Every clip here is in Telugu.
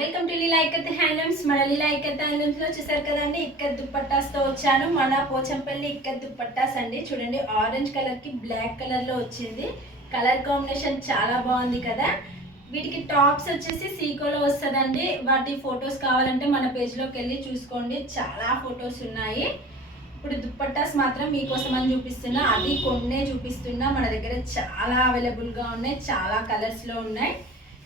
Welcome to Leela ikat handlooms. మన లీలా ఇక్కత్ హ్యాండ్లూమ్స్ లో చూసారు కదండి, ఇక్కత్ దుప్పట్టాస్ తో వచ్చాను. మన పోచంపల్లి ఇక్కత్ దుప్పట్టాస్ అండి. చూడండి, ఆరెంజ్ కలర్ కి బ్లాక్ కలర్ లో వచ్చింది. కలర్ కాంబినేషన్ చాలా బాగుంది కదా. వీటికి టాప్స్ వచ్చేసి సీకోలో వస్తుందండి. వాటి ఫొటోస్ కావాలంటే మన పేజ్ లోకి వెళ్ళి చూసుకోండి, చాలా ఫొటోస్ ఉన్నాయి. ఇప్పుడు దుప్పట్టాస్ మాత్రం మీకోసం అని చూపిస్తున్నా, అది కొన్నే చూపిస్తున్నా. మన దగ్గర చాలా అవైలబుల్ గా ఉన్నాయి, చాలా కలర్స్ లో ఉన్నాయి.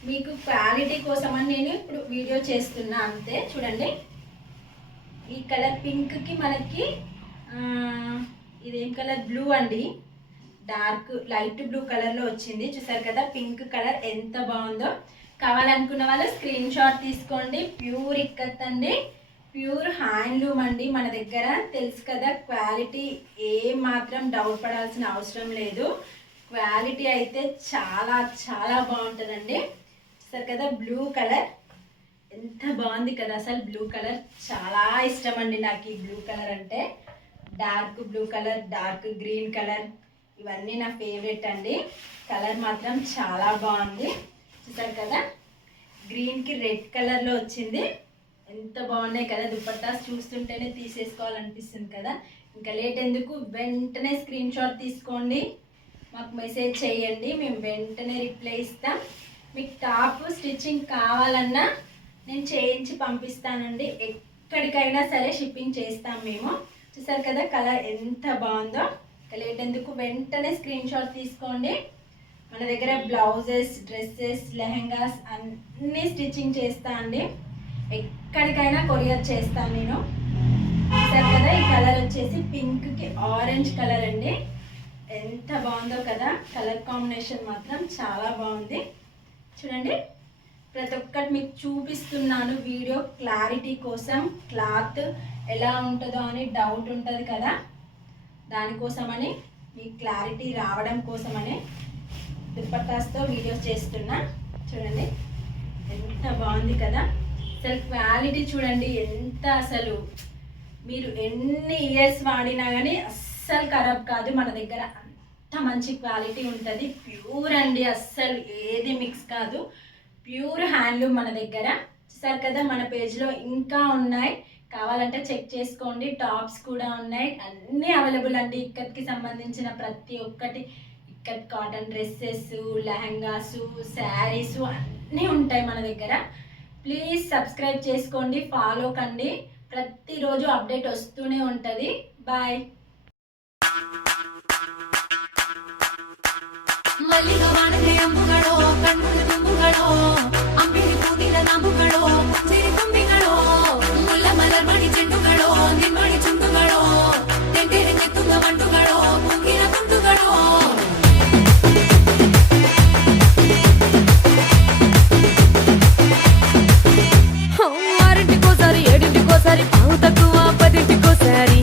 మీకు క్వాలిటీ కోసం అని నేను ఇప్పుడు వీడియో చేస్తున్నా అంతే. చూడండి, ఈ కలర్ పింక్ కి మనకి ఇదేం కలర్, బ్లూ అండి. డార్క్ లైట్ బ్లూ కలర్ లో వచ్చింది. చూసారు కదా పింక్ కలర్ ఎంత బాగుందో. కావాలనుకున్న వాళ్ళు స్క్రీన్ షాట్ తీసుకోండి. ప్యూర్ ఇక్కత్ అండి, ప్యూర్ హ్యాండ్లూమ్ అండి. మన దగ్గర తెలుసు కదా, క్వాలిటీ ఏ మాత్రం డౌట్ పడాల్సిన అవసరం లేదు. క్వాలిటీ అయితే చాలా చాలా బాగుంటుందండి. చూసారు కదా, బ్లూ కలర్ ఎంత బాగుంది కదా. అసలు బ్లూ కలర్ చాలా ఇష్టం అండి నాకు. ఈ బ్లూ కలర్ అంటే dark blue colour, dark green colour, ఇవన్నీ నా ఫేవరెట్ అండి. కలర్ మాత్రం చాలా బాగుంది. చూసారు కదా, గ్రీన్కి రెడ్ కలర్లో వచ్చింది. ఎంత బాగున్నాయి కదా దుపట్టాస్. చూస్తుంటేనే తీసేసుకోవాలనిపిస్తుంది కదా. ఇంకా లేట్ ఎందుకు, వెంటనే స్క్రీన్ షాట్ తీసుకోండి, మాకు మెసేజ్ చేయండి, మేము వెంటనే రిప్లై ఇస్తాం. మీకు టాప్ స్టిచ్చింగ్ కావాలన్నా నేను చేయించి పంపిస్తానండి. ఎక్కడికైనా సరే షిప్పింగ్ చేస్తాం మేము. చూసారు కదా కలర్ ఎంత బాగుందో. లేట్ ఎందుకు, వెంటనే స్క్రీన్ షాట్ తీసుకోండి. మన దగ్గర బ్లౌజెస్, డ్రెస్సెస్, లెహెంగాస్ అన్నీ స్టిచ్చింగ్ చేస్తా అండి. ఎక్కడికైనా కొరియర్ చేస్తాను నేను. చూసారు కదా, ఈ కలర్ వచ్చేసి పింక్కి ఆరెంజ్ కలర్ అండి. ఎంత బాగుందో కదా. కలర్ కాంబినేషన్ మాత్రం చాలా బాగుంది. చూడండి, ప్రతి ఒక్కటి మీకు చూపిస్తున్నాను వీడియో క్లారిటీ కోసం. క్లాత్ ఎలా ఉంటుందో అని డౌట్ ఉంటుంది కదా, దానికోసమని మీకు క్లారిటీ రావడం కోసమని దుపట్టాస్తో వీడియోస్ చేస్తున్నా. చూడండి ఎంత బాగుంది కదా. అసలు క్వాలిటీ చూడండి ఎంత, అసలు మీరు ఎన్ని ఇయర్స్ వాడినా కానీ అస్సలు ఖరాబ్ కాదు. మన దగ్గర అంత మంచి క్వాలిటీ ఉంటుంది. ప్యూర్ అండి, అస్సలు ఏది మిక్స్ కాదు. ప్యూర్ హ్యాండ్లూమ్ మన దగ్గర. చూసారు కదా, మన పేజ్లో ఇంకా ఉన్నాయి, కావాలంటే చెక్ చేసుకోండి. టాప్స్ కూడా ఉన్నాయి, అన్నీ అవైలబుల్ అండి. ఇక్కత్కి సంబంధించిన ప్రతి ఒక్కటి, ikat cotton dresses, lehengas, saris అన్నీ ఉంటాయి మన దగ్గర. ప్లీజ్ సబ్స్క్రైబ్ చేసుకోండి, ఫాలో కండి. ప్రతిరోజు అప్డేట్ వస్తూనే ఉంటుంది. బాయ్. ಮಲ್ಲಿಗವಾನದೆ ಅಂಬುಗಳೋ, ಕಣ್ಮುಳು ತುಂಬುಗಳೋ, ಅಂಬಿರಿ ಕೂದಿದ ನಾಂಬುಗಳೋ, ಸಿರಿ ತುಂಬಿಗಳೋ, ಮುಲ್ಲ ಮಲರ್ ಮಾಡಿ ಚೆಂಡುಗಳೋ, ನಿಮ್ಮಡಿ ಚುಂಡುಗಳೋ, ತೆಂಟೆರೆ ಕೆತ್ತುವ ಮಂಡುಗಳೋ, ಕುಂಗಿನ ತುಂಡುಗಳೋ. ఆరింటికోసారి, ఏడింటికోసారి, పావు తక్కువ 10ంటికోసారి